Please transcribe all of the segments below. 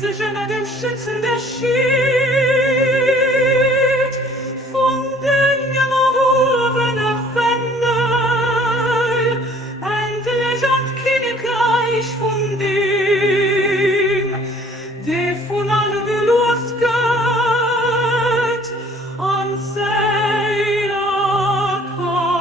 sich unter dem Schützen der Schild von den erhobenen Fendel, endlich und Königreich von dem, der von allen gelost geht, an seiner kann.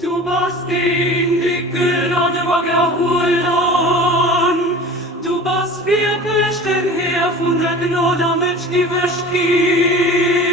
Du bist den Dicken an der Wackerholen, du bist wirklich der Herr von der Gnade mit die Verstehen.